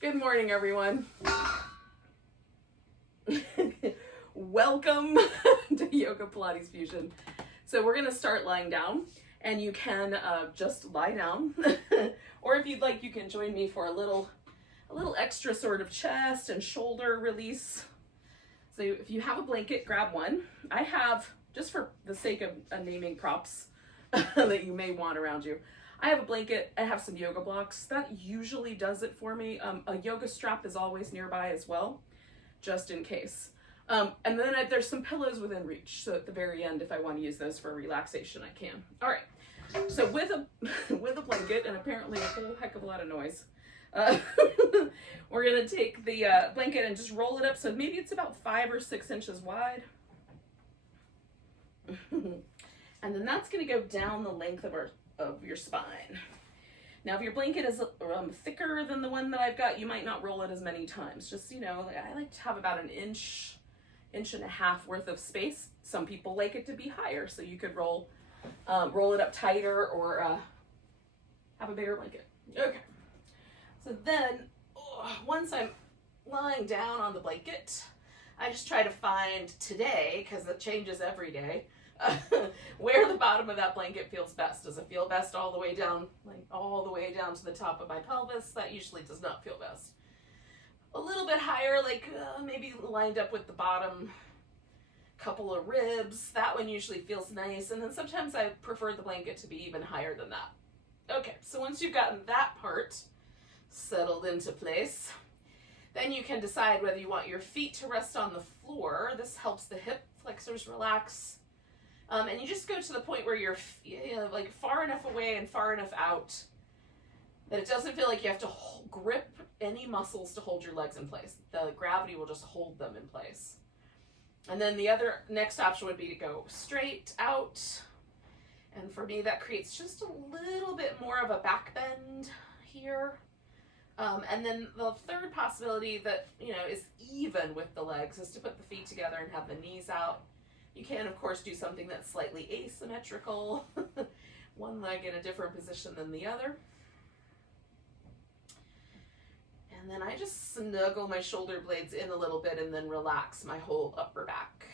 Good morning, everyone. Welcome to Yoga Pilates Fusion. So we're gonna start lying down, and you can just lie down, or if you'd like, you can join me for a little extra sort of chest and shoulder release. So if you have a blanket, grab one. I have, just for the sake of naming props that you may want around you, I have a blanket. I have some yoga blocks. That usually does it for me. A yoga strap is always nearby as well, just in case. And then there's some pillows within reach. So at the very end, if I want to use those for relaxation, I can. All right. So with a blanket and apparently a whole heck of a lot of noise, we're gonna take the blanket and just roll it up. So maybe it's about 5 or 6 inches wide. And then that's gonna go down the length of your spine. Now, if your blanket is thicker than the one that I've got, you might not roll it as many times. Just, I like to have about an inch and a half worth of space. Some people like it to be higher, so you could roll it up tighter or have a bigger blanket. Okay. So then, once I'm lying down on the blanket, I just try to find today, because it changes every day, where the bottom of that blanket feels best. Does it feel best all the way down, like all the way down to the top of my pelvis? That usually does not feel best. A little bit higher, like maybe lined up with the bottom couple of ribs. That one usually feels nice. And then sometimes I prefer the blanket to be even higher than that. Okay, so once you've gotten that part settled into place, then you can decide whether you want your feet to rest on the floor. This helps the hip flexors relax. And you just go to the point where you're like far enough away and far enough out that it doesn't feel like you have to grip any muscles to hold your legs in place. The gravity will just hold them in place. And then the next option would be to go straight out. And for me, that creates just a little bit more of a back bend here. And then the third possibility that, is even with the legs is to put the feet together and have the knees out. You can, of course, do something that's slightly asymmetrical, one leg in a different position than the other. And then I just snuggle my shoulder blades in a little bit and then relax my whole upper back.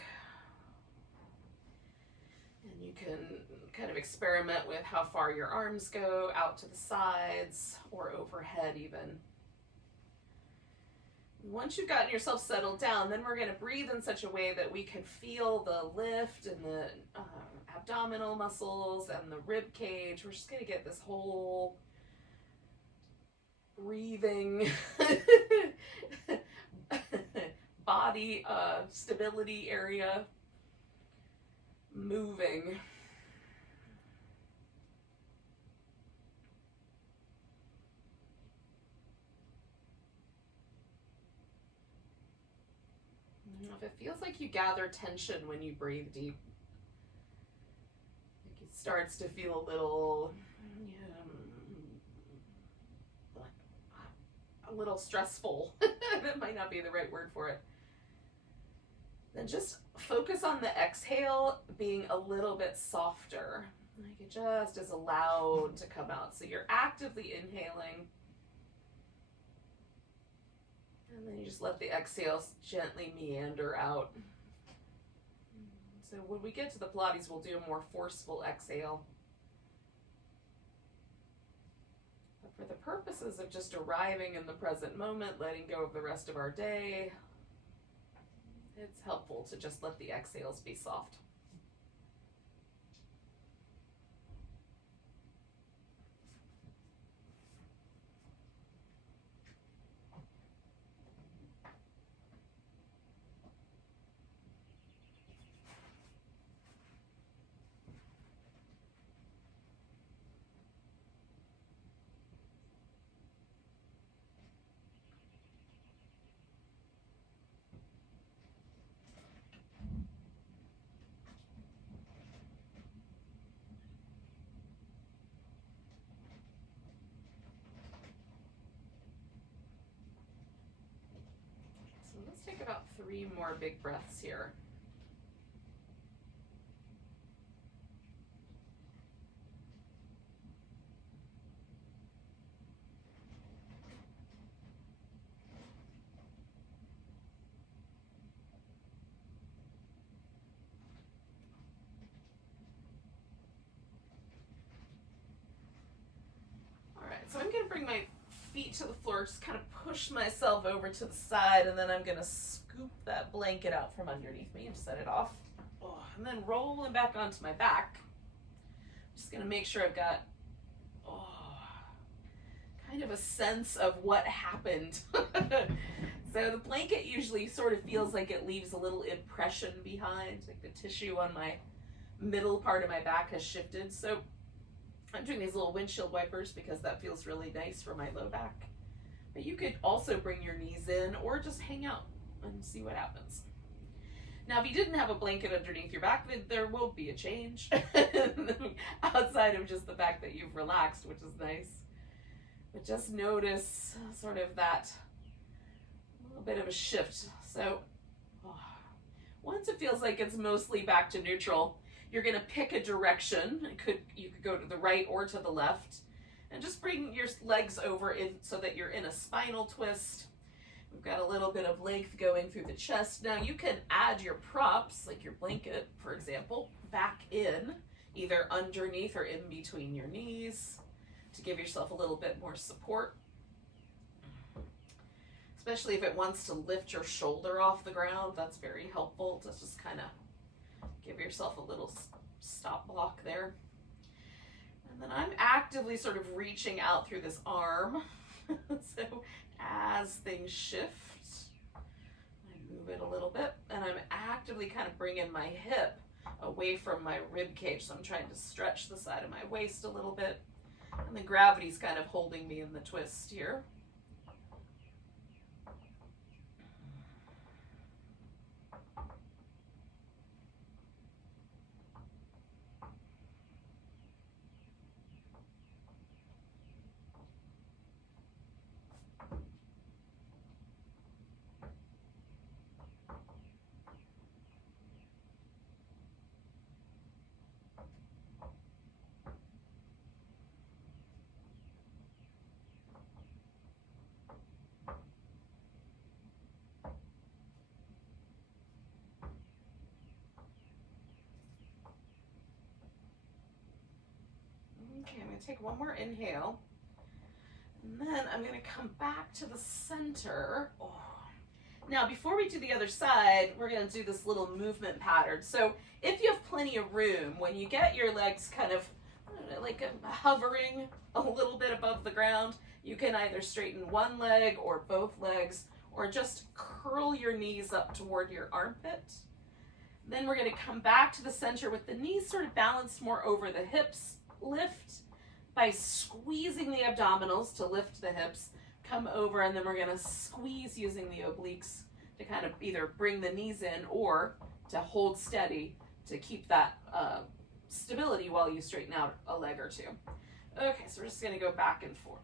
And you can kind of experiment with how far your arms go, out to the sides or overhead even. Once you've gotten yourself settled down, then we're going to breathe in such a way that we can feel the lift in the abdominal muscles and the rib cage. We're just going to get this whole breathing body stability area moving. If it feels like you gather tension when you breathe deep, like it starts to feel a little stressful. That might not be the right word for it. Then just focus on the exhale being a little bit softer. Like it just is allowed to come out. So you're actively inhaling. And then you just let the exhale gently meander out. So when we get to the Pilates, we'll do a more forceful exhale. But for the purposes of just arriving in the present moment, letting go of the rest of our day, it's helpful to just let the exhales be soft. Take about 3 more big breaths here. so I'm going to bring my feet to the floor, just kind of push myself over to the side, and then I'm going to scoop that blanket out from underneath me and set it off. Oh, and then rolling back onto my back. Just going to make sure I've got kind of a sense of what happened. So the blanket usually sort of feels like it leaves a little impression behind, like the tissue on my middle part of my back has shifted. So I'm doing these little windshield wipers because that feels really nice for my low back. But you could also bring your knees in or just hang out and see what happens. Now, if you didn't have a blanket underneath your back, then there won't be a change outside of just the fact that you've relaxed, which is nice. But just notice sort of that little bit of a shift. So once it feels like it's mostly back to neutral, you're going to pick a direction. You could go to the right or to the left, and just bring your legs over in so that you're in a spinal twist. We've got a little bit of length going through the chest. Now you can add your props, like your blanket, for example, back in, either underneath or in between your knees to give yourself a little bit more support. Especially if it wants to lift your shoulder off the ground, that's very helpful to just kind of give yourself a little stop block there. And then I'm actively sort of reaching out through this arm. So as things shift, I move it a little bit, and I'm actively kind of bringing my hip away from my rib cage. So I'm trying to stretch the side of my waist a little bit, and the gravity's kind of holding me in the twist here. Okay, I'm going to take one more inhale, and then I'm going to come back to the center. Oh. Now, before we do the other side, we're going to do this little movement pattern. So if you have plenty of room, when you get your legs kind of like hovering a little bit above the ground, you can either straighten one leg or both legs, or just curl your knees up toward your armpit. Then we're going to come back to the center with the knees sort of balanced more over the hips. Lift by squeezing the abdominals to lift the hips, come over, and then we're going to squeeze using the obliques to kind of either bring the knees in or to hold steady to keep that stability while you straighten out a leg or two. Okay, so we're just going to go back and forth.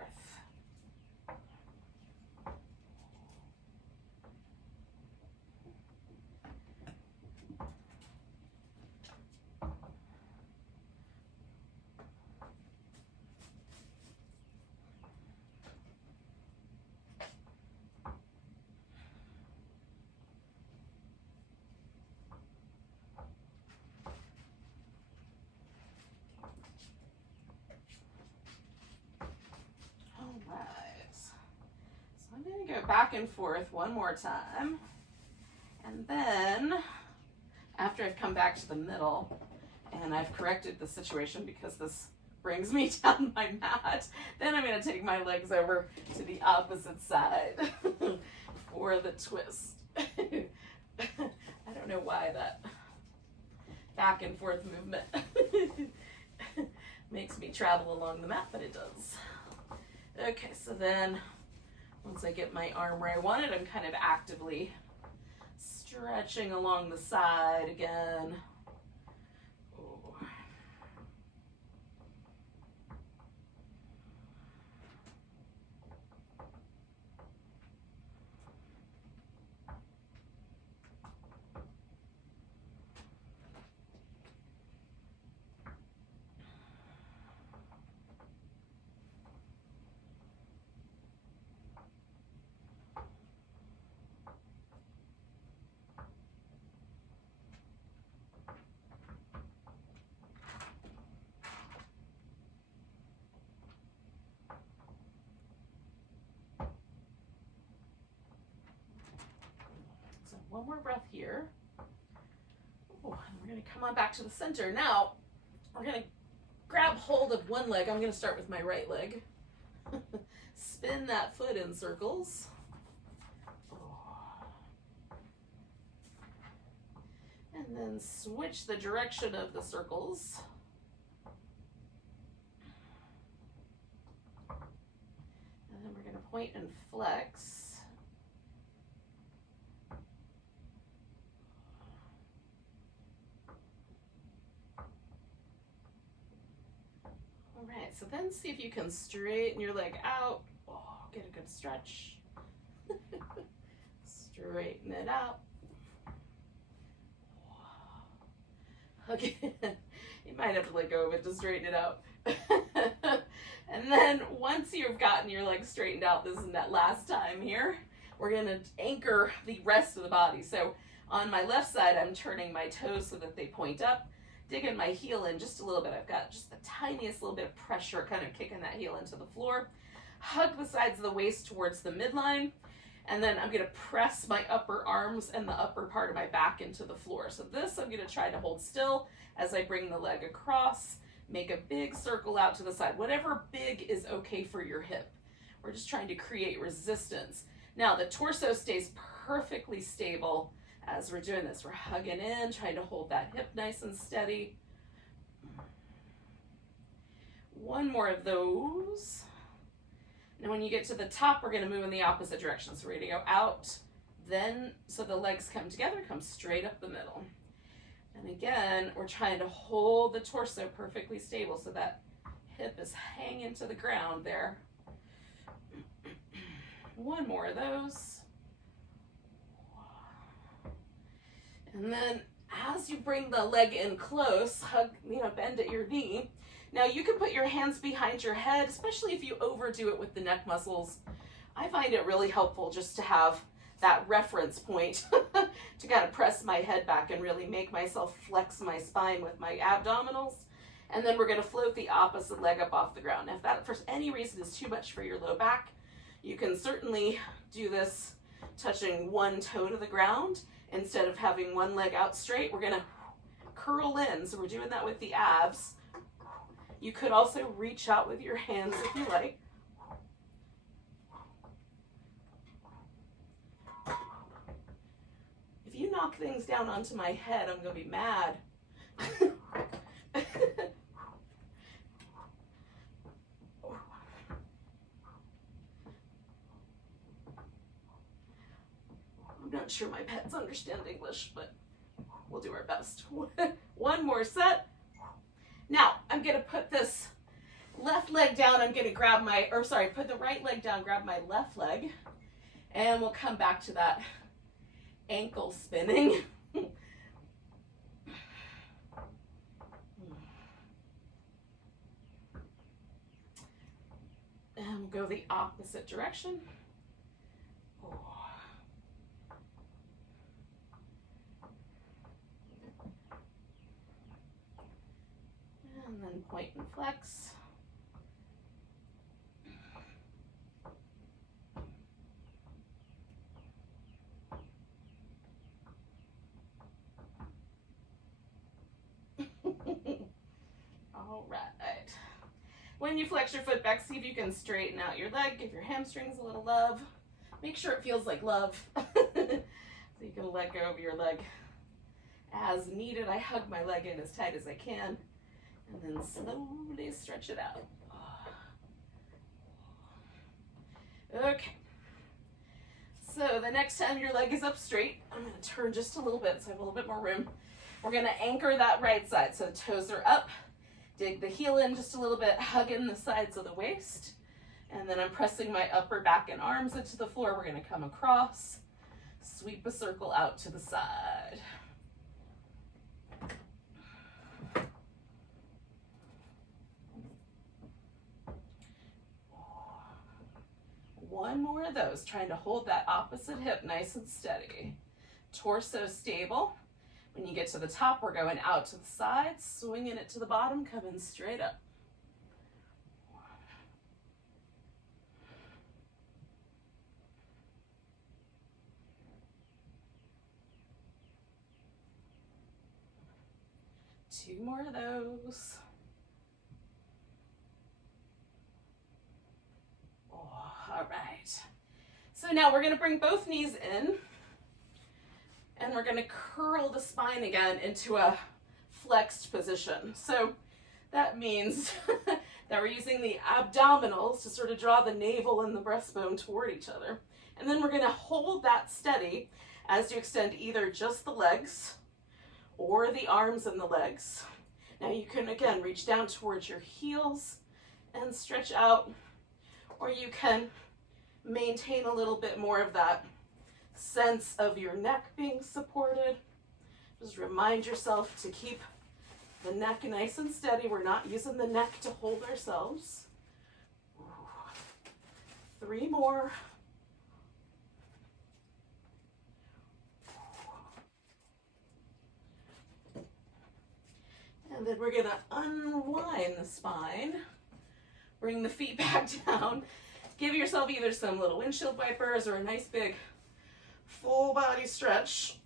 Go back and forth one more time, and then after I've come back to the middle and I've corrected the situation because this brings me down my mat, then I'm going to take my legs over to the opposite side for the twist. I don't know why that back and forth movement makes me travel along the mat, but it does. Okay, so then once I get my arm where I want it, I'm kind of actively stretching along the side again. Ooh. One more breath here. Oh, and we're going to come on back to the center. Now, we're going to grab hold of one leg. I'm going to start with my right leg. Spin that foot in circles. And then switch the direction of the circles. And then we're going to point and flex. All right, so then see if you can straighten your leg out. Oh, get a good stretch. Straighten it out. Okay, you might have to let go of it to straighten it out. And then once you've gotten your leg straightened out, this is that last time here, we're going to anchor the rest of the body. So on my left side, I'm turning my toes so that they point up, digging my heel in just a little bit. I've got just the tiniest little bit of pressure kind of kicking that heel into the floor. Hug the sides of the waist towards the midline. And then I'm going to press my upper arms and the upper part of my back into the floor. So this I'm going to try to hold still as I bring the leg across. Make a big circle out to the side. Whatever big is okay for your hip. We're just trying to create resistance. Now the torso stays perfectly stable as we're doing this. We're hugging in, trying to hold that hip nice and steady. One more of those. Now when you get to the top, we're going to move in the opposite direction. So we're going to go out, then, so the legs come together, come straight up the middle. And again, we're trying to hold the torso perfectly stable so that hip is hanging to the ground there. One more of those. And then as you bring the leg in close, hug, bend at your knee. Now you can put your hands behind your head, especially if you overdo it with the neck muscles. I find it really helpful just to have that reference point to kind of press my head back and really make myself flex my spine with my abdominals. And then we're going to float the opposite leg up off the ground. Now, if that for any reason is too much for your low back, you can certainly do this touching one toe to the ground. Instead of having one leg out straight, we're going to curl in. So we're doing that with the abs. You could also reach out with your hands if you like. If you knock things down onto my head, I'm going to be mad. I'm not sure my pets understand English, but we'll do our best. One more set. Now, I'm going to put this left leg down. I'm going to grab put the right leg down, grab my left leg, and we'll come back to that ankle spinning. And we'll go the opposite direction. And then point and flex. All right. When you flex your foot back, see if you can straighten out your leg. Give your hamstrings a little love. Make sure it feels like love. So you can let go of your leg as needed. I hug my leg in as tight as I can. And then slowly stretch it out. Okay. So the next time your leg is up straight, I'm going to turn just a little bit so I have a little bit more room. We're going to anchor that right side. So the toes are up. Dig the heel in just a little bit, hugging the sides of the waist. And then I'm pressing my upper back and arms into the floor. We're going to come across, sweep a circle out to the side. One more of those, trying to hold that opposite hip nice and steady. Torso stable. When you get to the top, we're going out to the side, swinging it to the bottom, coming straight up. 2 more of those. Oh, all right. So now we're going to bring both knees in, and we're going to curl the spine again into a flexed position. So that means that we're using the abdominals to sort of draw the navel and the breastbone toward each other. And then we're going to hold that steady as you extend either just the legs or the arms and the legs. Now you can again reach down towards your heels and stretch out, or you can maintain a little bit more of that sense of your neck being supported. Just remind yourself to keep the neck nice and steady. We're not using the neck to hold ourselves. 3 more. And then we're gonna unwind the spine. Bring the feet back down. Give yourself either some little windshield wipers or a nice big full body stretch.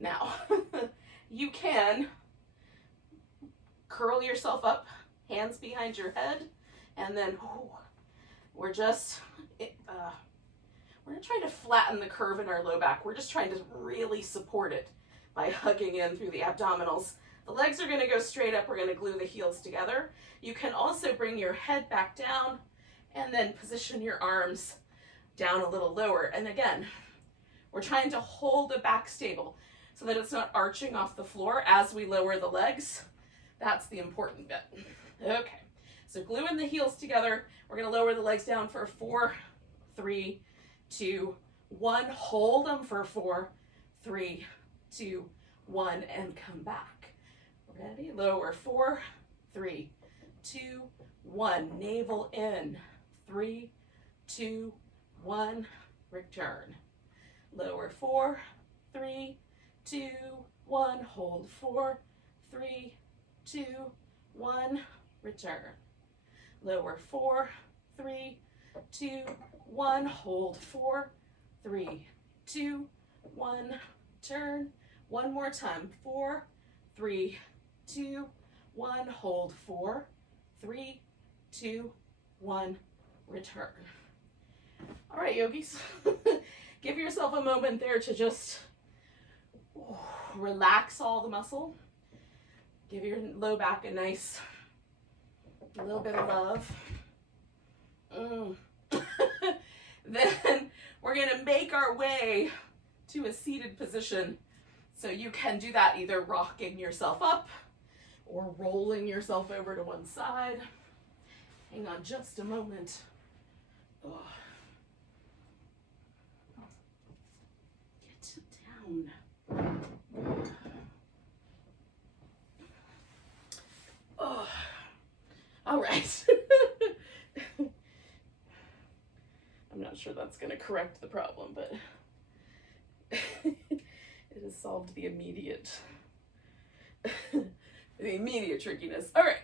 Now, you can curl yourself up, hands behind your head, and then we're not trying to flatten the curve in our low back. We're just trying to really support it by hugging in through the abdominals. The legs are going to go straight up. We're going to glue the heels together. You can also bring your head back down and then position your arms down a little lower. And again, we're trying to hold the back stable so that it's not arching off the floor as we lower the legs. That's the important bit. Okay, so gluing the heels together. We're going to lower the legs down for 4, 3, 2, 1. Hold them for 4, 3, 2, 1, and come back. Ready? Lower. 4, 3, 2, 1. Navel in. 3, 2, 1. Return. Lower. 4, 3, 2, 1. Hold. 4, 3, 2, 1. Return. Lower. 4, 3, 2, 1. Hold. 4, 3, 2, 1. Turn. One more time. 4, 3, 2, 1. Hold. 4, 3, 2, 1. Return. All right, yogis. Give yourself a moment there to just relax all the muscle. Give your low back a nice little bit of love. Then we're going to make our way to a seated position. So you can do that either rocking yourself up or rolling yourself over to one side. Hang on just a moment. Get down. All right. I'm not sure that's going to correct the problem, but it has solved the immediate trickiness. All right.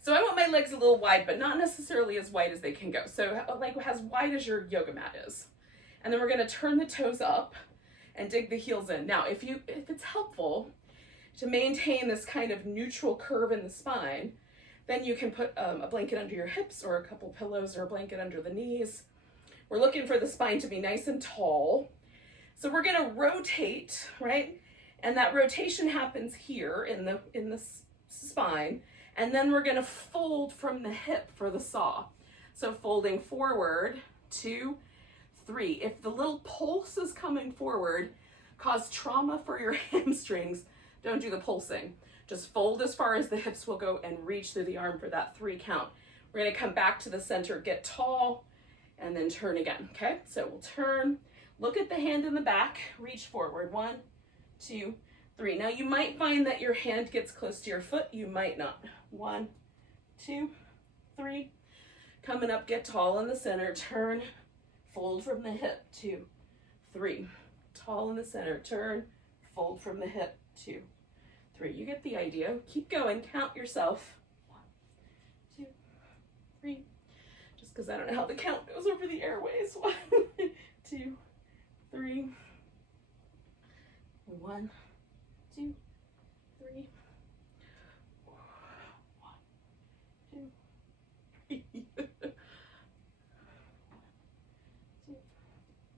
So I want my legs a little wide, but not necessarily as wide as they can go. So like as wide as your yoga mat is. And then we're going to turn the toes up and dig the heels in. Now, if it's helpful to maintain this kind of neutral curve in the spine, then you can put a blanket under your hips or a couple pillows or a blanket under the knees. We're looking for the spine to be nice and tall. So we're going to rotate, right? And that rotation happens here in the spine. And then we're going to fold from the hip for the saw. So folding forward, 2, 3. If the little pulses coming forward cause trauma for your hamstrings, don't do the pulsing. Just fold as far as the hips will go and reach through the arm for that 3 count. We're going to come back to the center, get tall, and then turn again. Okay, so we'll turn, look at the hand in the back, reach forward. 1, 2, 3. Now you might find that your hand gets close to your foot. You might not. 1, 2, 3. Coming up, get tall in the center, turn, fold from the hip. 2, 3. Tall in the center, turn, fold from the hip. 2, 3. You get the idea. Keep going. Count yourself. 1, 2, 3. Just because I don't know how the count goes over the airways. 1, 2, 3. 1, 2, 3. 1, 2,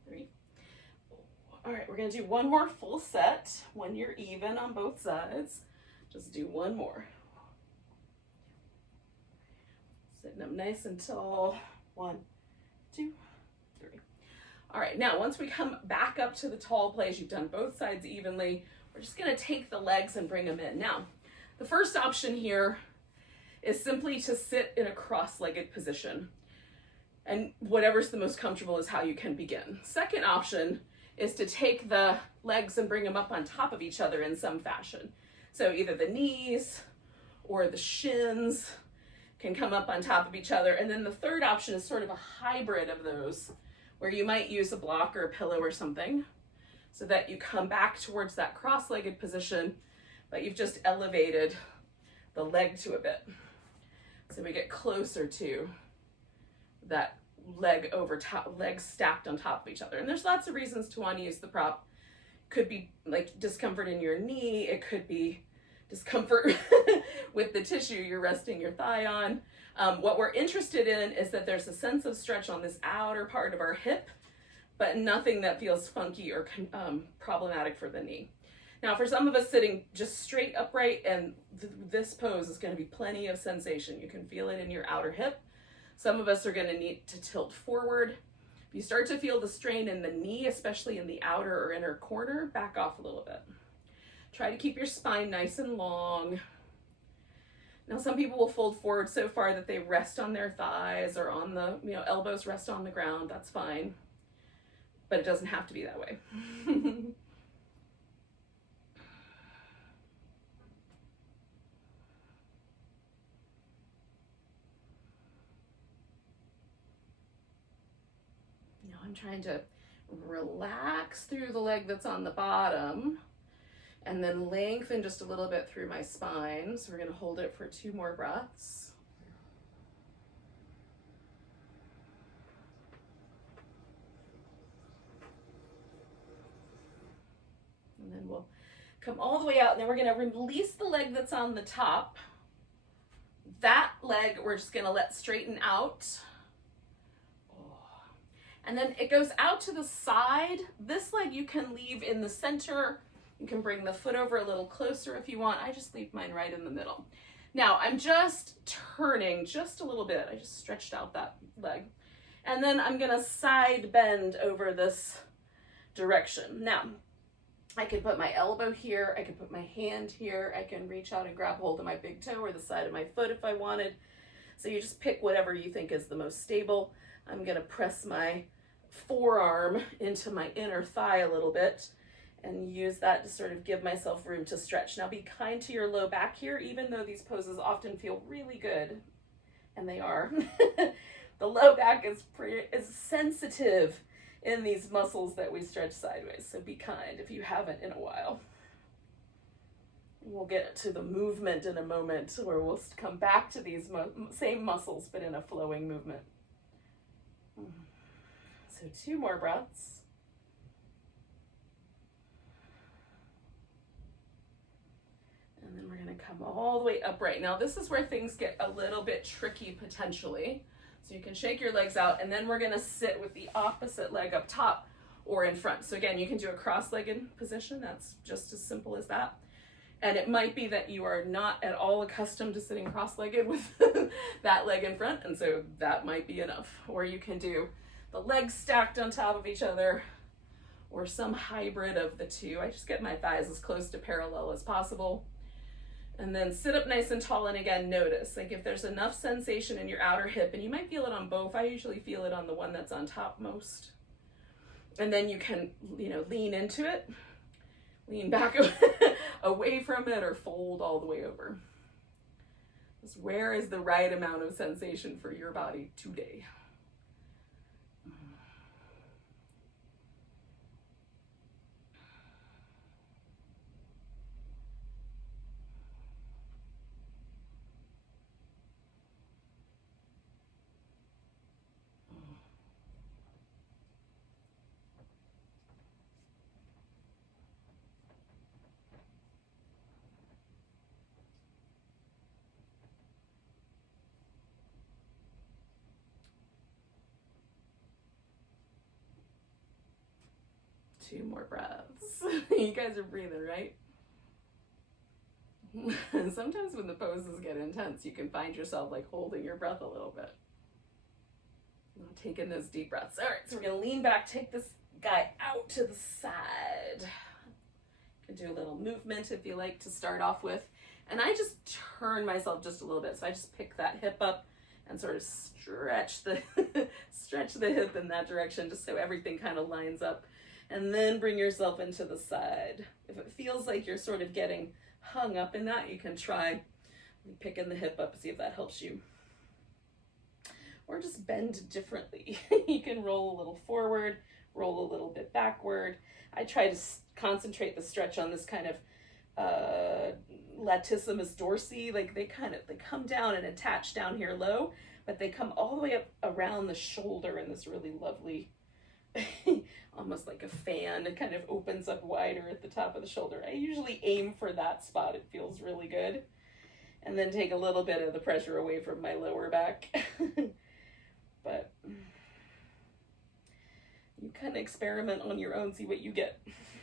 3. All right, we're gonna do one more full set when you're even on both sides. Just do one more. Sitting up nice and tall. 1, 2, 3. All right, now once we come back up to the tall place, you've done both sides evenly, we're just gonna take the legs and bring them in. Now, the first option here is simply to sit in a cross-legged position. And whatever's the most comfortable is how you can begin. Second option is to take the legs and bring them up on top of each other in some fashion. So either the knees or the shins can come up on top of each other. And then the third option is sort of a hybrid of those, where you might use a block or a pillow or something so that you come back towards that cross-legged position, but you've just elevated the leg to a bit. So we get closer to that leg over top, legs stacked on top of each other. And there's lots of reasons to want to use the prop. Could be like discomfort in your knee. It could be discomfort with the tissue you're resting your thigh on. What we're interested in is that there's a sense of stretch on this outer part of our hip, but nothing that feels funky or problematic for the knee. Now, for some of us sitting just straight upright, and this pose is going to be plenty of sensation. You can feel it in your outer hip. Some of us are going to need to tilt forward. If you start to feel the strain in the knee, especially in the outer or inner corner, back off a little bit. Try to keep your spine nice and long. Now, some people will fold forward so far that they rest on their thighs or on the, elbows rest on the ground. That's fine, but it doesn't have to be that way. Now I'm trying to relax through the leg that's on the bottom, and then lengthen just a little bit through my spine. So we're going to hold it for 2 more breaths. And then we'll come all the way out, and then we're going to release the leg that's on the top. That leg we're just going to let straighten out. And then it goes out to the side. This leg you can leave in the center. You can bring the foot over a little closer if you want. I just leave mine right in the middle. Now I'm just turning just a little bit. I just stretched out that leg. And then I'm gonna side bend over this direction. Now, I can put my elbow here. I can put my hand here. I can reach out and grab hold of my big toe or the side of my foot if I wanted. So you just pick whatever you think is the most stable. I'm gonna press my forearm into my inner thigh a little bit and use that to sort of give myself room to stretch. Now be kind to your low back here, even though these poses often feel really good, and they are. The low back is sensitive in these muscles that we stretch sideways, so be kind if you haven't in a while. We'll get to the movement in a moment, where we'll come back to these same muscles, but in a flowing movement. So 2 more breaths. And then we're going to come all the way upright. Now this is where things get a little bit tricky potentially. So you can shake your legs out, and then we're going to sit with the opposite leg up top or in front. So again, you can do a cross-legged position. That's just as simple as that. And it might be that you are not at all accustomed to sitting cross-legged with that leg in front, and so that might be enough. Or you can do the legs stacked on top of each other, or some hybrid of the two. I just get my thighs as close to parallel as possible. And then sit up nice and tall, and again, notice, like if there's enough sensation in your outer hip, and you might feel it on both. I usually feel it on the one that's on top most. And then you can, lean into it, lean back away from it, or fold all the way over. Just where is the right amount of sensation for your body today? 2 more breaths. You guys are breathing, right? Sometimes when the poses get intense, you can find yourself like holding your breath a little bit. Taking those deep breaths. All right, so we're gonna lean back, take this guy out to the side. You can do a little movement if you like to start off with. And I just turn myself just a little bit. So I just pick that hip up and sort of stretch the stretch the hip in that direction, just so everything kind of lines up. And then bring yourself into the side. If it feels like you're sort of getting hung up in that, you can try picking the hip up, see if that helps you. Or just bend differently. You can roll a little forward, roll a little bit backward. I try to concentrate the stretch on this kind of latissimus dorsi. Like they come down and attach down here low, but they come all the way up around the shoulder in this really lovely, almost like a fan. It kind of opens up wider at the top of the shoulder. I usually aim for that spot. It feels really good. And then take a little bit of the pressure away from my lower back. But you kind of experiment on your own, see what you get.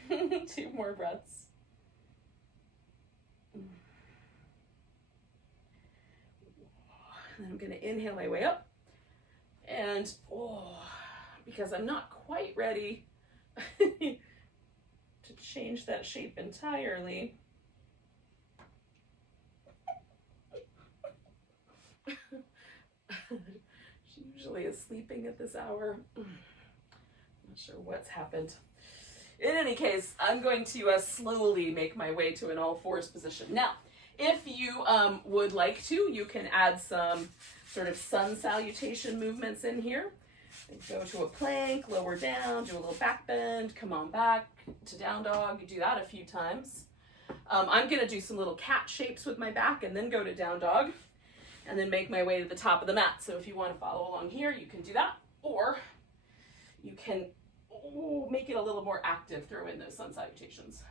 2 more breaths. And then I'm going to inhale my way up. And because I'm not quite ready to change that shape entirely. She usually is sleeping at this hour. Not sure what's happened. In any case, I'm going to slowly make my way to an all fours position. Now, if you would like to, you can add some sort of sun salutation movements in here. Go to a plank, lower down, do a little back bend, come on back to down dog. You do that a few times. I'm going to do some little cat shapes with my back and then go to down dog and then make my way to the top of the mat. So if you want to follow along here, you can do that. Or you can make it a little more active, throw in those sun salutations.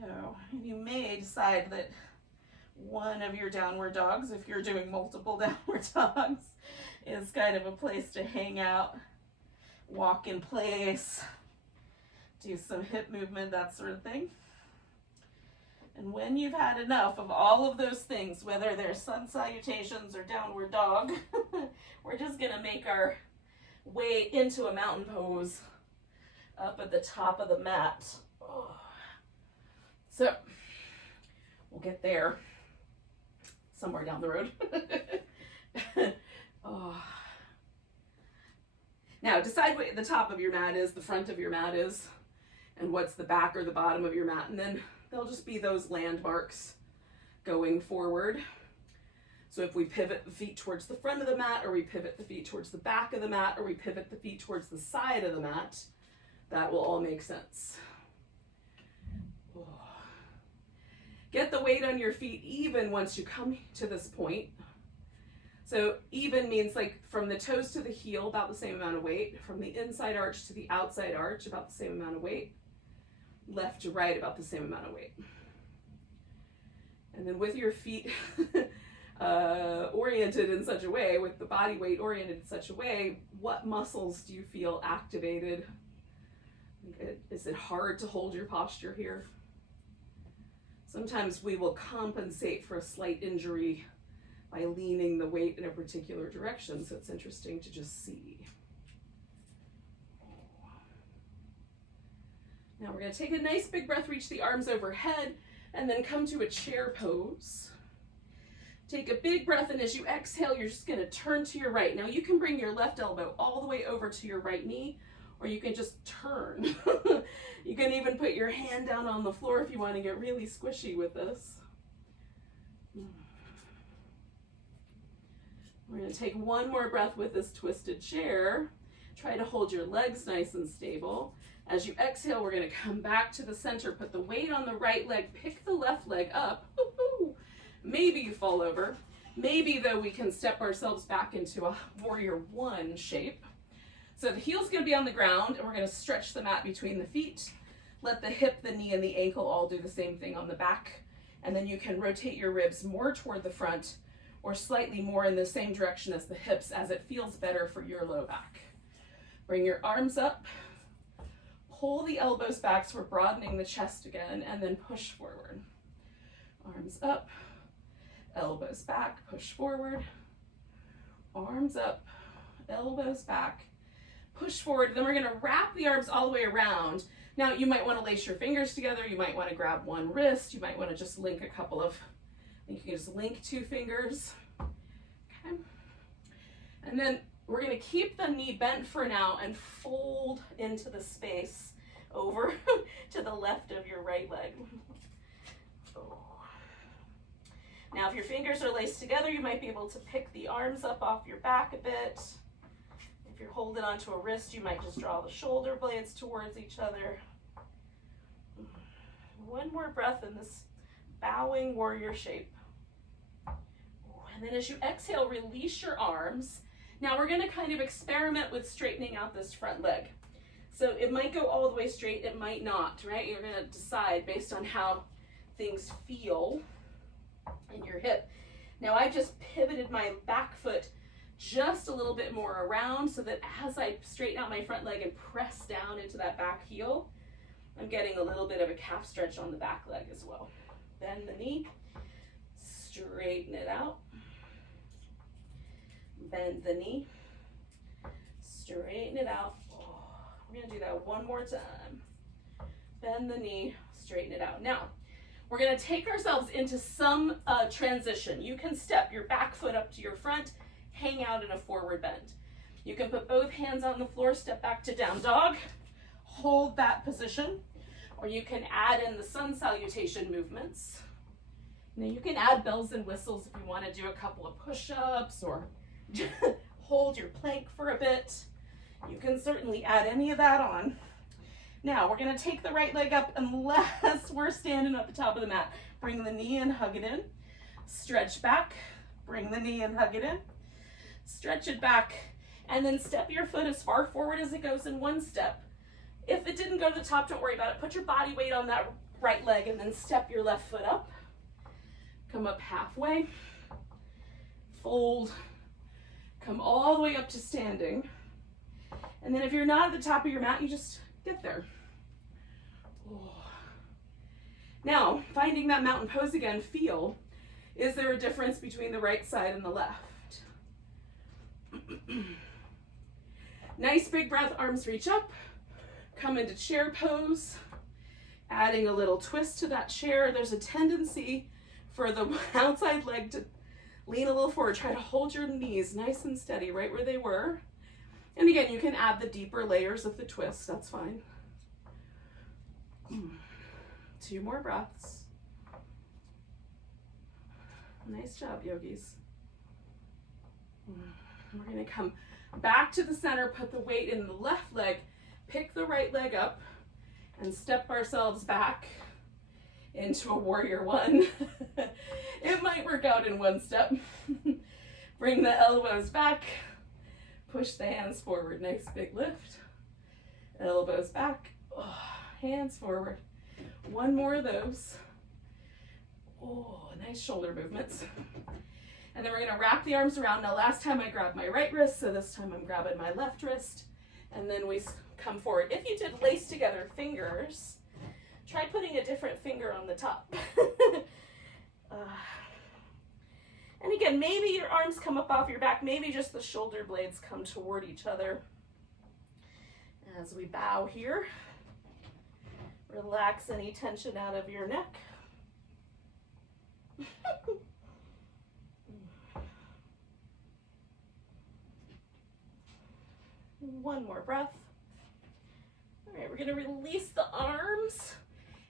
So you may decide that one of your downward dogs, if you're doing multiple downward dogs, is kind of a place to hang out, walk in place, do some hip movement, that sort of thing. And when you've had enough of all of those things, whether they're sun salutations or downward dog, we're just gonna make our way into a mountain pose up at the top of the mat. So we'll get there somewhere down the road. Now decide what the top of your mat is, the front of your mat is, and what's the back or the bottom of your mat. And then there'll just be those landmarks going forward. So if we pivot the feet towards the front of the mat, or we pivot the feet towards the back of the mat, or we pivot the feet towards the side of the mat, that will all make sense. Get the weight on your feet even once you come to this point. So even means like from the toes to the heel, about the same amount of weight. From the inside arch to the outside arch, about the same amount of weight. Left to right, about the same amount of weight. And then with your feet oriented in such a way, with the body weight oriented in such a way, what muscles do you feel activated? Is it hard to hold your posture here? Sometimes we will compensate for a slight injury by leaning the weight in a particular direction, so it's interesting to just see. Now we're going to take a nice big breath, reach the arms overhead, and then come to a chair pose. Take a big breath, and as you exhale, you're just going to turn to your right. Now you can bring your left elbow all the way over to your right knee, or you can just turn. You can even put your hand down on the floor if you want to get really squishy with this. We're going to take one more breath with this twisted chair. Try to hold your legs nice and stable. As you exhale, we're going to come back to the center. Put the weight on the right leg. Pick the left leg up. Woo-hoo. Maybe you fall over. Maybe, though, we can step ourselves back into a warrior one shape. So the heel's going to be on the ground, and we're going to stretch the mat between the feet. Let the hip, the knee, and the ankle all do the same thing on the back. And then you can rotate your ribs more toward the front or slightly more in the same direction as the hips as it feels better for your low back. Bring your arms up. Pull the elbows back so we're broadening the chest again, and then push forward. Arms up, elbows back, push forward. Arms up, elbows back, push forward. Then we're going to wrap the arms all the way around. Now you might want to lace your fingers together. You might want to grab one wrist. You might want to just link a couple of, I think you can just link two fingers. Okay. And then we're going to keep the knee bent for now and fold into the space over to the left of your right leg. Now, if your fingers are laced together, you might be able to pick the arms up off your back a bit. If you're holding onto a wrist, you might just draw the shoulder blades towards each other. One more breath in this bowing warrior shape. And then as you exhale, release your arms. Now we're going to kind of experiment with straightening out this front leg. So it might go all the way straight, it might not, right? You're going to decide based on how things feel in your hip. Now I just pivoted my back foot just a little bit more around so that as I straighten out my front leg and press down into that back heel, I'm getting a little bit of a calf stretch on the back leg as well. Bend the knee, straighten it out. Bend the knee, straighten it out. We're going to do that one more time. Bend the knee, straighten it out. Now, we're going to take ourselves into some transition. You can step your back foot up to your front, hang out in a forward bend. You can put both hands on the floor, step back to down dog, hold that position, or you can add in the sun salutation movements. Now you can add bells and whistles if you want to do a couple of push-ups or hold your plank for a bit. You can certainly add any of that on. Now we're going to take the right leg up unless we're standing at the top of the mat. Bring the knee in, hug it in. Stretch back, bring the knee in, hug it in. Stretch it back, and then step your foot as far forward as it goes in one step. If it didn't go to the top, don't worry about it. Put your body weight on that right leg and then step your left foot up. Come up halfway. Fold. Come all the way up to standing. And then if you're not at the top of your mat, you just get there. Oh. Now, finding that mountain pose again, feel, is there a difference between the right side and the left? Nice big breath, arms reach up, come into chair pose, adding a little twist to that chair. There's a tendency for the outside leg to lean a little forward. Try to hold your knees nice and steady right where they were. And again, you can add the deeper layers of the twist, that's fine. 2 more breaths. Nice job, yogis. We're going to come back to the center, put the weight in the left leg, pick the right leg up, and step ourselves back into a warrior one. It might work out in one step. Bring the elbows back, push the hands forward, nice big lift. Elbows back, hands forward. One more of those. Oh, nice shoulder movements. And then we're going to wrap the arms around. Now last time I grabbed my right wrist, so this time I'm grabbing my left wrist. And then we come forward. If you did lace together fingers, try putting a different finger on the top. And again, maybe your arms come up off your back, maybe just the shoulder blades come toward each other. As we bow here, relax any tension out of your neck. One more breath. All right, we're going to release the arms.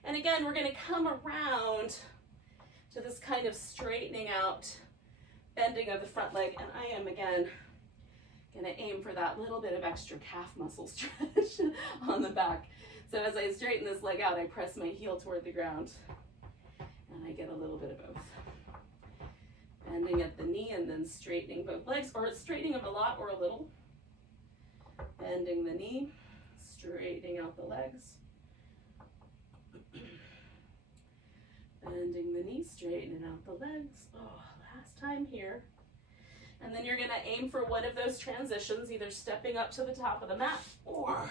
And again, we're going to come around to this kind of straightening out bending of the front leg, and I am again gonna aim for that little bit of extra calf muscle stretch on the back. So as I straighten this leg out, I press my heel toward the ground and I get a little bit of both. Bending at the knee and then straightening both legs, or straightening them a lot or a little. Bending the knee, straightening out the legs. Bending the knee, straightening out the legs. Oh, last time here. And then you're gonna aim for one of those transitions, either stepping up to the top of the mat or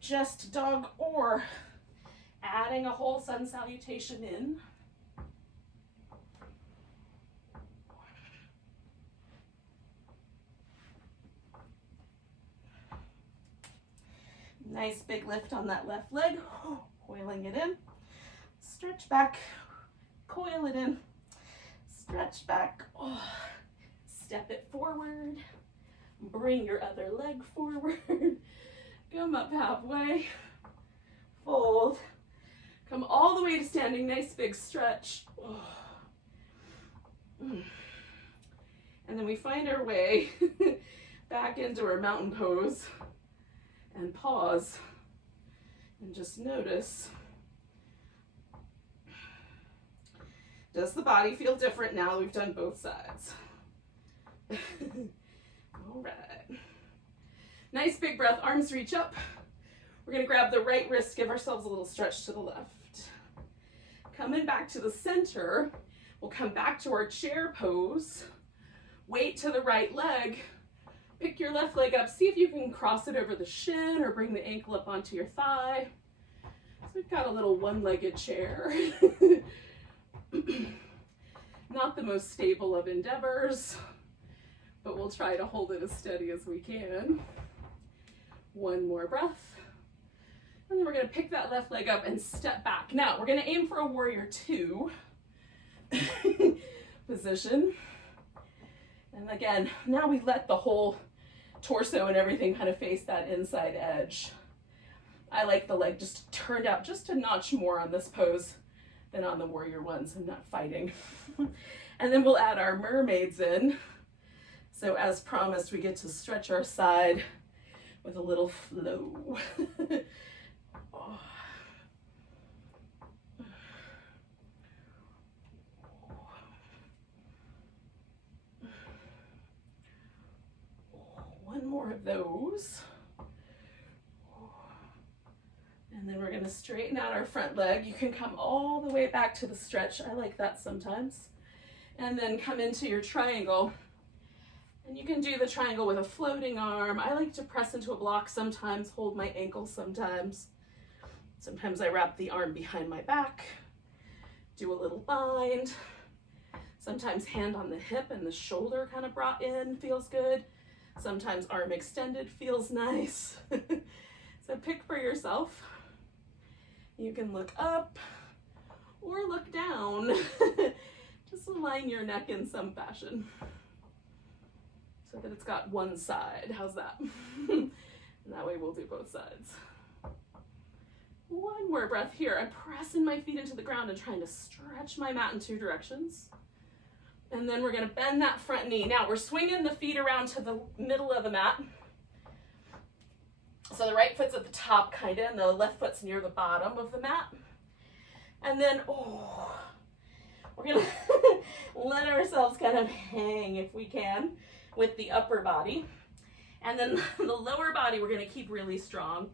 just dog, or adding a whole sun salutation in. Nice big lift on that left leg, coiling it in. Stretch back, coil it in, stretch back, step it forward, bring your other leg forward, come up halfway, fold, come all the way to standing, nice big stretch. And then we find our way back into our mountain pose and pause and just notice, does the body feel different now that we've done both sides? All right. Nice big breath, arms reach up. We're gonna grab the right wrist, give ourselves a little stretch to the left. Coming back to the center, we'll come back to our chair pose. Weight to the right leg. Pick your left leg up, see if you can cross it over the shin or bring the ankle up onto your thigh. So we've got a little one-legged chair. Not the most stable of endeavors, but we'll try to hold it as steady as we can. One more breath. And then we're gonna pick that left leg up and step back. Now, we're gonna aim for a warrior two position. And again, now we let the whole torso and everything kind of face that inside edge. I like the leg just turned out just a notch more on this pose than on the warrior one, so I'm not fighting. And then we'll add our mermaids in. So as promised, we get to stretch our side with a little flow. One more of those. And then we're gonna straighten out our front leg. You can come all the way back to the stretch. I like that sometimes. And then come into your triangle. And you can do the triangle with a floating arm. I like to press into a block sometimes, hold my ankle sometimes. Sometimes I wrap the arm behind my back, do a little bind. Sometimes hand on the hip and the shoulder kind of brought in, feels good. Sometimes arm extended feels nice. So pick for yourself. You can look up or look down. Just align your neck in some fashion so that it's got one side. How's that? And that way we'll do both sides. One more breath here. I'm pressing my feet into the ground and trying to stretch my mat in two directions. And then we're gonna bend that front knee. Now we're swinging the feet around to the middle of the mat. So the right foot's at the top kinda, and the left foot's near the bottom of the mat. And then, we're gonna let ourselves kind of hang if we can with the upper body. And then the lower body, we're gonna keep really strong.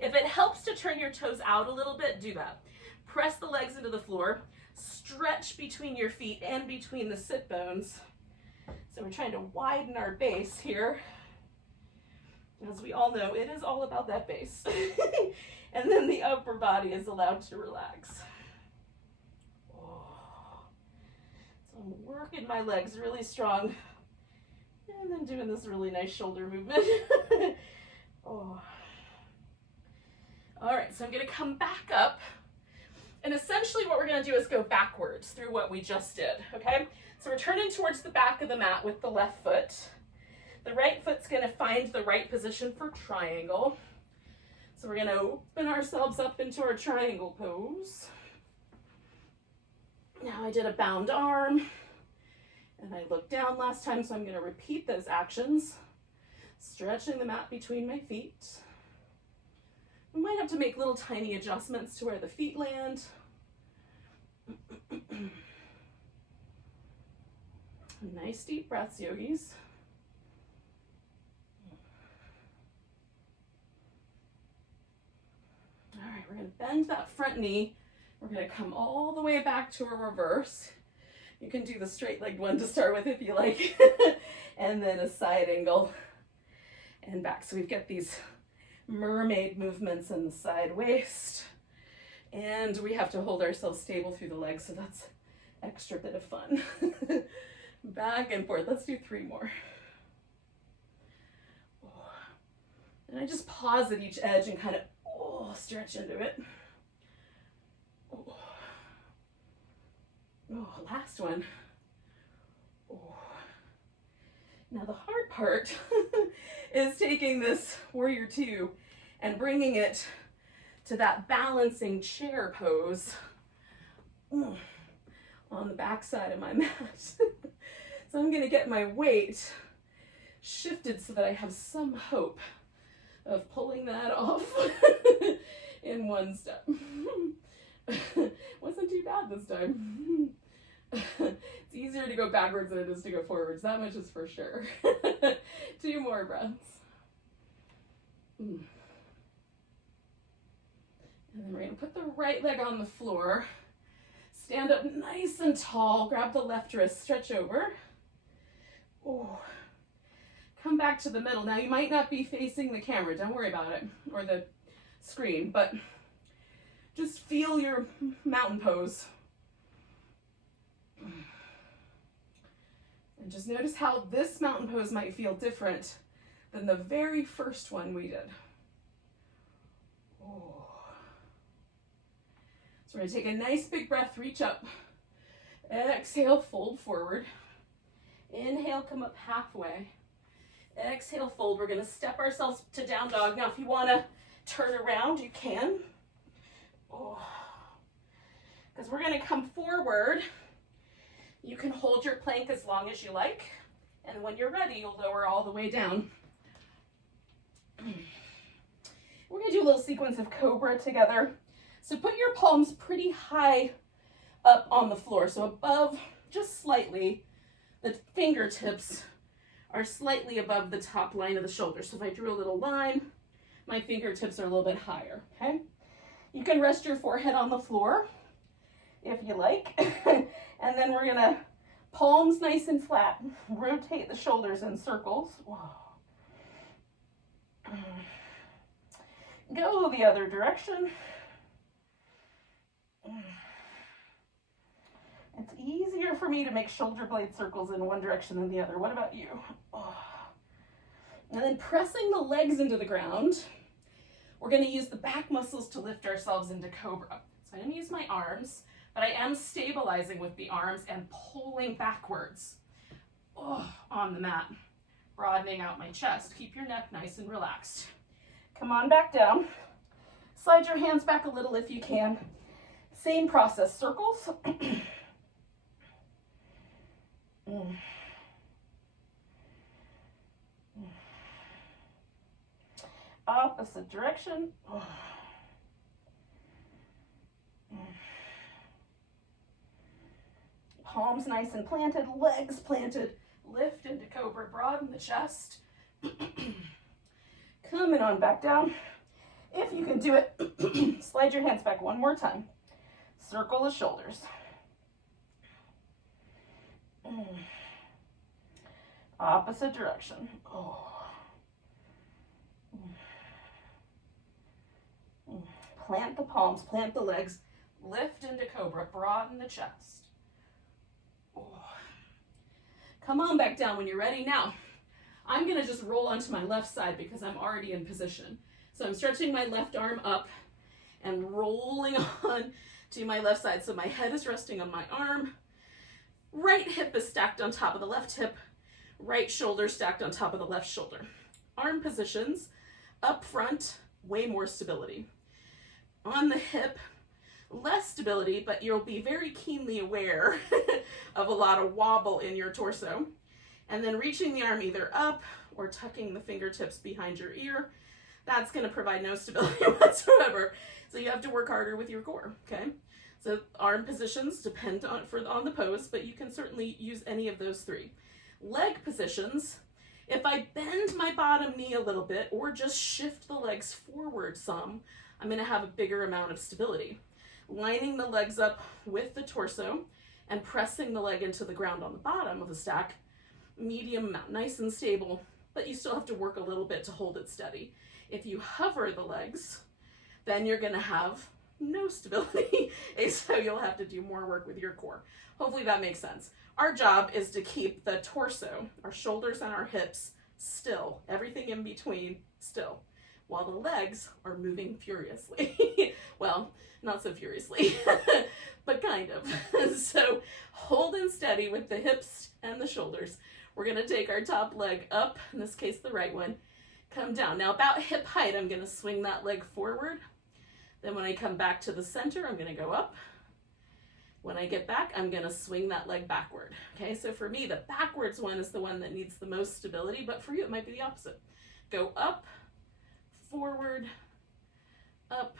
If it helps to turn your toes out a little bit, do that. Press the legs into the floor. Stretch between your feet and between the sit bones. So we're trying to widen our base here. As we all know, it is all about that base. And then the upper body is allowed to relax. So I'm working my legs really strong. And then doing this really nice shoulder movement. All right, so I'm gonna come back up. And essentially what we're gonna do is go backwards through what we just did, okay? So we're turning towards the back of the mat with the left foot. The right foot's gonna find the right position for triangle. So we're gonna open ourselves up into our triangle pose. Now I did a bound arm, And I looked down last time, so I'm going to repeat those actions, stretching the mat between my feet. We might have to make little tiny adjustments to where the feet land. Nice deep breaths, yogis. All right, we're going to bend that front knee. We're going to come all the way back to a reverse. You can do the straight legged one to start with if you like, and then a side angle and back. So we've got these mermaid movements in the side waist, and we have to hold ourselves stable through the legs, so that's extra bit of fun. Back and forth. Let's do 3 more. And I just pause at each edge and kind of stretch into it. Last one. Now the hard part is taking this warrior 2 and bringing it to that balancing chair pose on the back side of my mat. So I'm going to get my weight shifted so that I have some hope of pulling that off in one step. Wasn't too bad this time. It's easier to go backwards than it is to go forwards. That much is for sure. 2 more breaths. And then we're going to put the right leg on the floor. Stand up nice and tall. Grab the left wrist. Stretch over. Come back to the middle. Now you might not be facing the camera. Don't worry about it. Or the screen. But just feel your mountain pose. And just notice how this mountain pose might feel different than the very first one we did. So we're going to take a nice big breath, reach up. Exhale, fold forward. Inhale, come up halfway. Exhale, fold. We're going to step ourselves to down dog. Now, if you want to turn around, you can. Because we're going to come forward. You can hold your plank as long as you like. And when you're ready, you'll lower all the way down. We're going to do a little sequence of cobra together. So put your palms pretty high up on the floor. So above, just slightly, the fingertips are slightly above the top line of the shoulder. So if I drew a little line, my fingertips are a little bit higher, okay? You can rest your forehead on the floor if you like. And then we're gonna, palms nice and flat, rotate the shoulders in circles. Go the other direction. It's easier for me to make shoulder blade circles in one direction than the other. What about you? And then pressing the legs into the ground, we're going to use the back muscles to lift ourselves into cobra. So I'm going to use my arms, but I am stabilizing with the arms and pulling backwards on the mat, broadening out my chest. Keep your neck nice and relaxed. Come on back down. Slide your hands back a little if you can. Same process, circles. Opposite direction. Palms nice and planted, legs planted. Lift into cobra, broaden the chest. Coming on back down. If you can do it, slide your hands back one more time. Circle the shoulders. Opposite direction. Plant the palms, plant the legs, lift into cobra, broaden the chest. Come on back down when you're ready. Now, I'm gonna just roll onto my left side because I'm already in position. So I'm stretching my left arm up and rolling on to my left side. So my head is resting on my arm. Right hip is stacked on top of the left hip. Right shoulder stacked on top of the left shoulder. Arm positions, up front, way more stability. On the hip, less stability, but you'll be very keenly aware of a lot of wobble in your torso. And then reaching the arm either up or tucking the fingertips behind your ear, that's going to provide no stability whatsoever. So you have to work harder with your core, okay? So arm positions depend on the pose, but you can certainly use any of those three. Leg positions, if I bend my bottom knee a little bit or just shift the legs forward some, I'm going to have a bigger amount of stability. Lining the legs up with the torso and pressing the leg into the ground on the bottom of the stack, medium amount, nice and stable, but you still have to work a little bit to hold it steady. If you hover the legs, then you're going to have no stability, so you'll have to do more work with your core. Hopefully that makes sense. Our job is to keep the torso, our shoulders and our hips still, everything in between still, while the legs are moving furiously. Well, not so furiously, but kind of. So holding steady with the hips and the shoulders. We're going to take our top leg up, in this case the right one, come down. Now about hip height, I'm going to swing that leg forward. Then when I come back to the center, I'm going to go up. When I get back, I'm going to swing that leg backward. Okay, so for me, the backwards one is the one that needs the most stability, but for you, it might be the opposite. Go up, forward, up,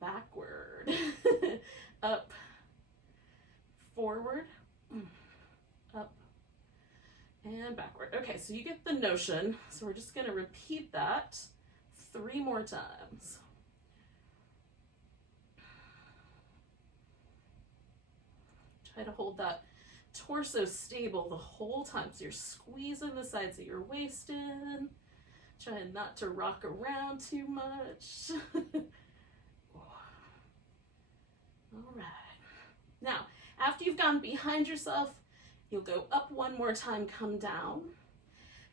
backward, up, forward, up, and backward. Okay, so you get the notion. So we're just going to repeat that 3 more times. Try to hold that torso stable the whole time. So you're squeezing the sides of your waist in, trying not to rock around too much. All right. Now, after you've gone behind yourself, you'll go up one more time, come down.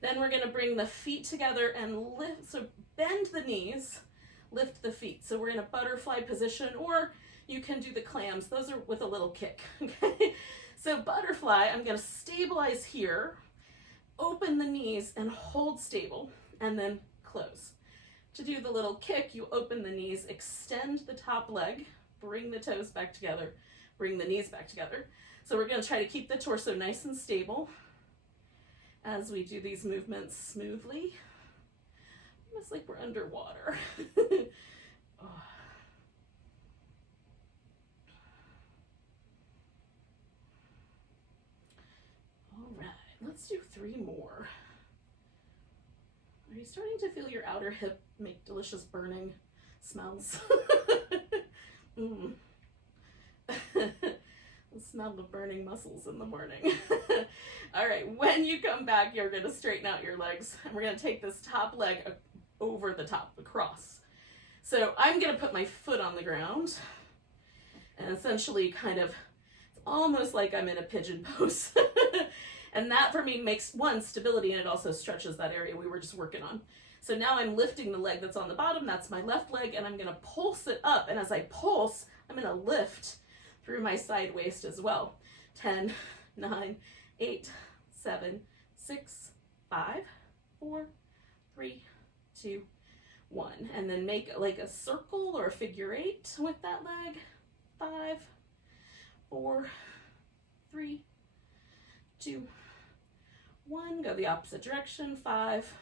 Then we're going to bring the feet together and lift. So bend the knees, lift the feet. So we're in a butterfly position, or you can do the clams. Those are with a little kick. Okay. So butterfly, I'm going to stabilize here, open the knees and hold stable, and then close. To do the little kick, you open the knees, extend the top leg, bring the toes back together, bring the knees back together. So we're going to try to keep the torso nice and stable as we do these movements smoothly. Almost like we're underwater. Oh. All right, let's do 3 more. Are you starting to feel your outer hip make delicious burning smells? Mm. Smell the burning muscles in the morning. All right, when you come back, you're going to straighten out your legs, and we're going to take this top leg over the top, across. So I'm going to put my foot on the ground and essentially kind of, it's almost like I'm in a pigeon pose. And that for me makes, one, stability, and it also stretches that area we were just working on. So now I'm lifting the leg that's on the bottom, that's my left leg, and I'm going to pulse it up. And as I pulse, I'm going to lift through my side waist as well. 10, 9, 8, 7, 6, 5, 4, 3, 2, 1. And then make like a circle or a figure 8 with that leg. 5, 4, 3, 2, 1. Go the opposite direction. 5,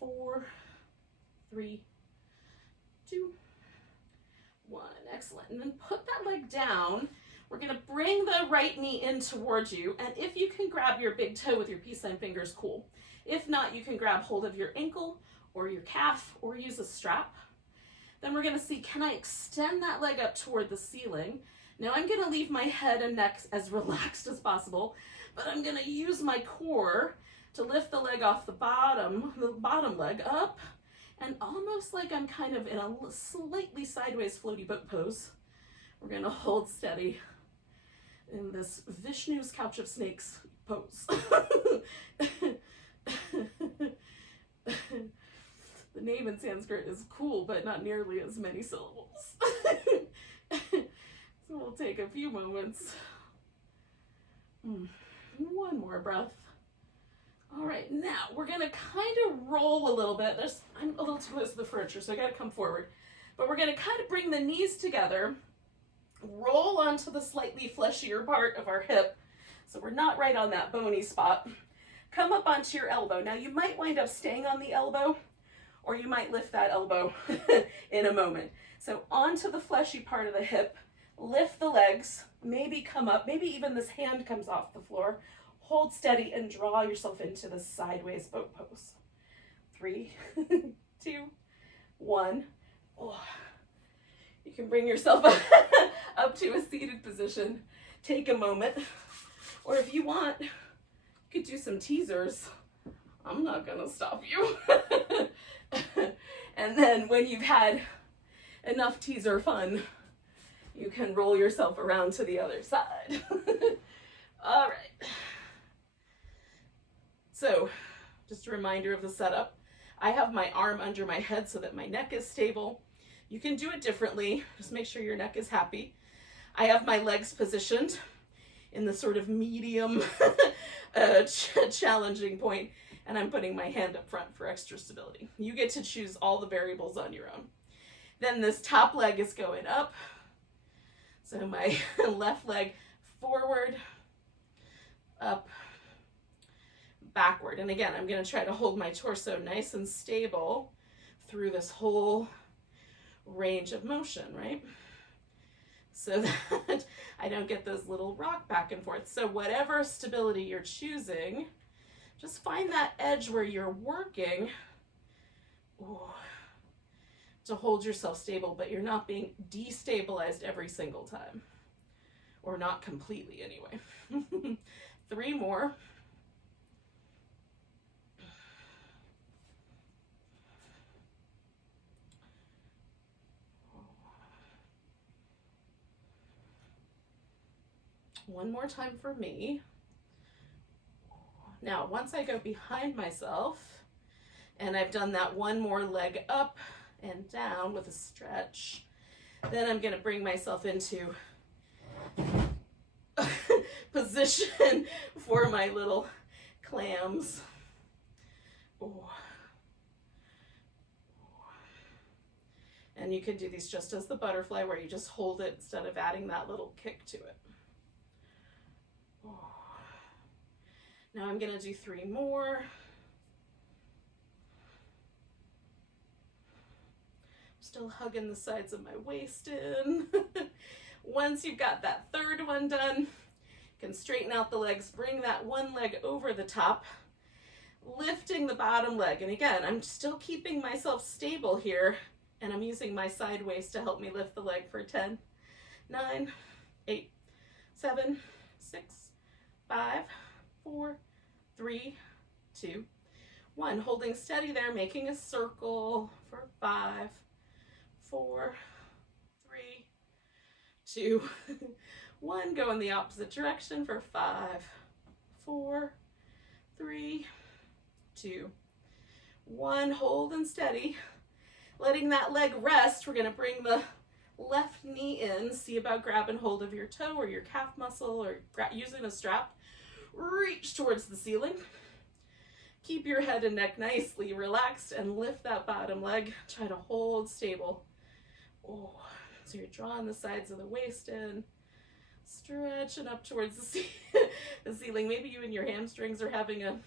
4, 3, 2, 1. Excellent. And then put that leg down. We're going to bring the right knee in towards you. And if you can grab your big toe with your peace sign fingers, cool. If not, you can grab hold of your ankle or your calf or use a strap. Then we're going to see, can I extend that leg up toward the ceiling? Now I'm going to leave my head and neck as relaxed as possible, but I'm going to use my core to lift the leg off the bottom leg up, and almost like I'm kind of in a slightly sideways floaty boat pose. We're going to hold steady in this Vishnu's couch of snakes pose. The name in Sanskrit is cool, but not nearly as many syllables. So we'll take a few moments. One more breath. All right, now we're gonna kind of roll a little bit. I'm a little too close to the furniture, so I gotta come forward. But we're going to kind of bring the knees together, roll onto the slightly fleshier part of our hip. So we're not right on that bony spot. Come up onto your elbow. Now you might wind up staying on the elbow, or you might lift that elbow in a moment. So onto the fleshy part of the hip, lift the legs, maybe come up, maybe even this hand comes off the floor. Hold steady and draw yourself into the sideways boat pose. 3, 2, 1. Oh. You can bring yourself up to a seated position. Take a moment. Or if you want, you could do some teasers. I'm not gonna stop you. And then when you've had enough teaser fun, you can roll yourself around to the other side. All right. So, just a reminder of the setup. I have my arm under my head so that my neck is stable. You can do it differently. Just make sure your neck is happy. I have my legs positioned in the sort of medium challenging point, and I'm putting my hand up front for extra stability. You get to choose all the variables on your own. Then this top leg is going up. So my left leg forward, up, backward. And again, I'm going to try to hold my torso nice and stable through this whole range of motion, right? So that I don't get those little rock back and forth. So whatever stability you're choosing, just find that edge where you're working to hold yourself stable, but you're not being destabilized every single time, or not completely anyway. 3 more. One more time for me. Now, once I go behind myself and I've done that one more leg up and down with a stretch, then I'm going to bring myself into position for my little clams. And you can do these just as the butterfly, where you just hold it instead of adding that little kick to it. Now I'm going to do 3 more. Still hugging the sides of my waist in. Once you've got that third one done, you can straighten out the legs, bring that one leg over the top, lifting the bottom leg. And again, I'm still keeping myself stable here, and I'm using my side waist to help me lift the leg for 10, 9, 8, 7, 6, 5, 4, 3, 2, 1. Holding steady there, making a circle for 5, 4, 3, 2, 1. Go in the opposite direction for 5, 4, 3, 2, 1. Hold and steady. Letting that leg rest, we're going to bring the left knee in. See about grabbing hold of your toe or your calf muscle, or using a strap. Reach towards the ceiling. Keep your head and neck nicely relaxed and lift that bottom leg. Try to hold stable. So you're drawing the sides of the waist in, stretching up towards the ceiling. Maybe you and your hamstrings are having a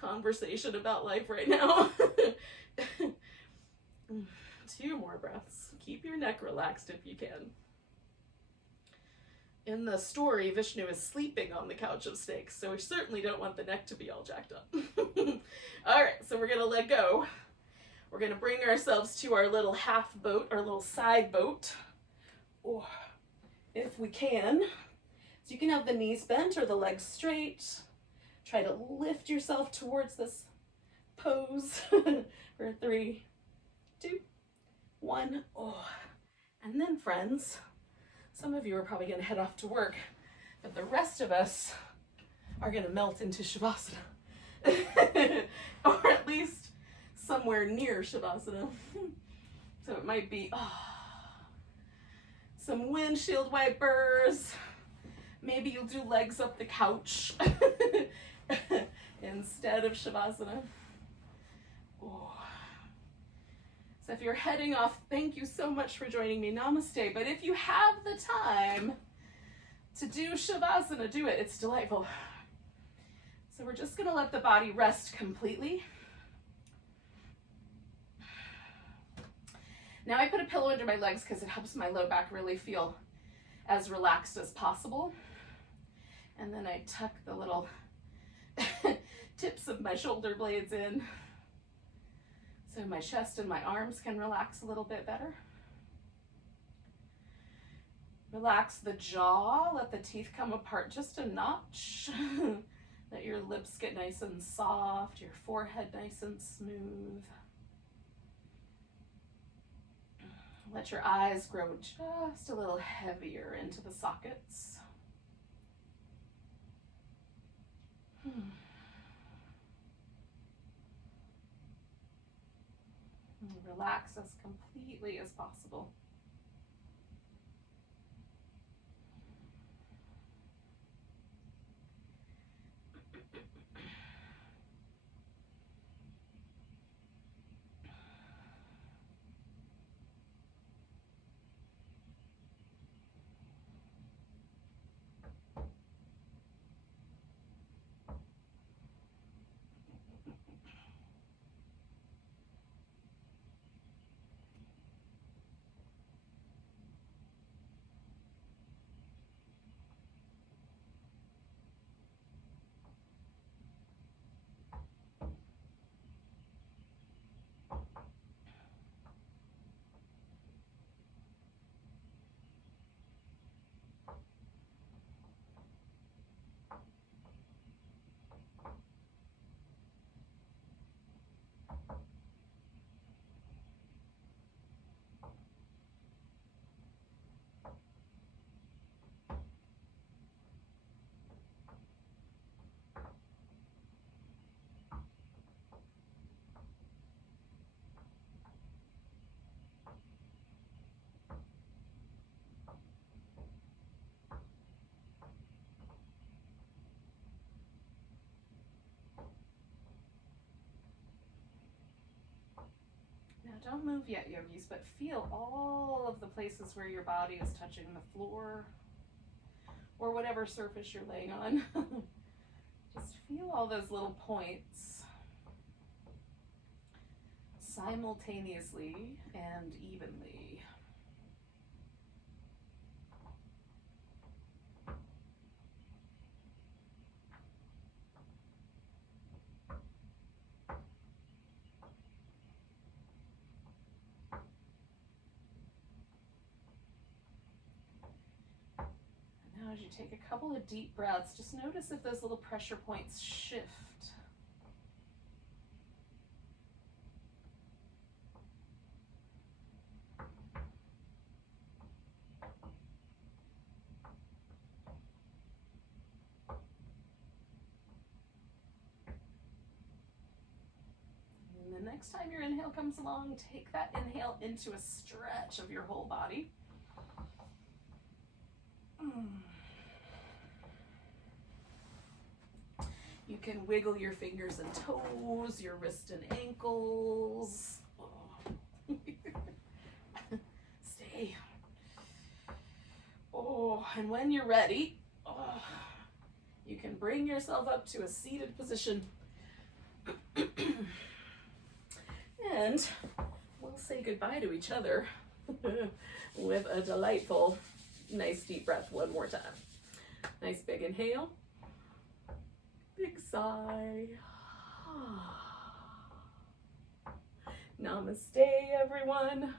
conversation about life right now. 2 more breaths. Keep your neck relaxed if you can. In the story, Vishnu is sleeping on the couch of snakes, so we certainly don't want the neck to be all jacked up. All right, so we're going to let go. We're going to bring ourselves to our little half boat, our little side boat, if we can. So you can have the knees bent or the legs straight. Try to lift yourself towards this pose for 3, 2, 1. And then, friends, some of you are probably going to head off to work, but the rest of us are going to melt into Shavasana. Or at least somewhere near Shavasana. So it might be some windshield wipers. Maybe you'll do legs up the couch instead of Shavasana. So if you're heading off, thank you so much for joining me. Namaste. But if you have the time to do Shavasana, do it. It's delightful. So we're just going to let the body rest completely. Now I put a pillow under my legs because it helps my low back really feel as relaxed as possible. And then I tuck the little tips of my shoulder blades in so my chest and my arms can relax a little bit better. Relax the jaw, let the teeth come apart just a notch. Let your lips get nice and soft, your forehead nice and smooth. Let your eyes grow just a little heavier into the sockets. Relax as completely as possible. Now don't move yet, yogis, but feel all of the places where your body is touching the floor or whatever surface you're laying on. Just feel all those little points simultaneously and evenly. As you take a couple of deep breaths, just notice if those little pressure points shift. And the next time your inhale comes along, take that inhale into a stretch of your whole body. You can wiggle your fingers and toes, your wrists and ankles. Stay. And when you're ready, you can bring yourself up to a seated position. And we'll say goodbye to each other with a delightful, nice deep breath one more time. Nice big inhale. Big sigh. Namaste, everyone.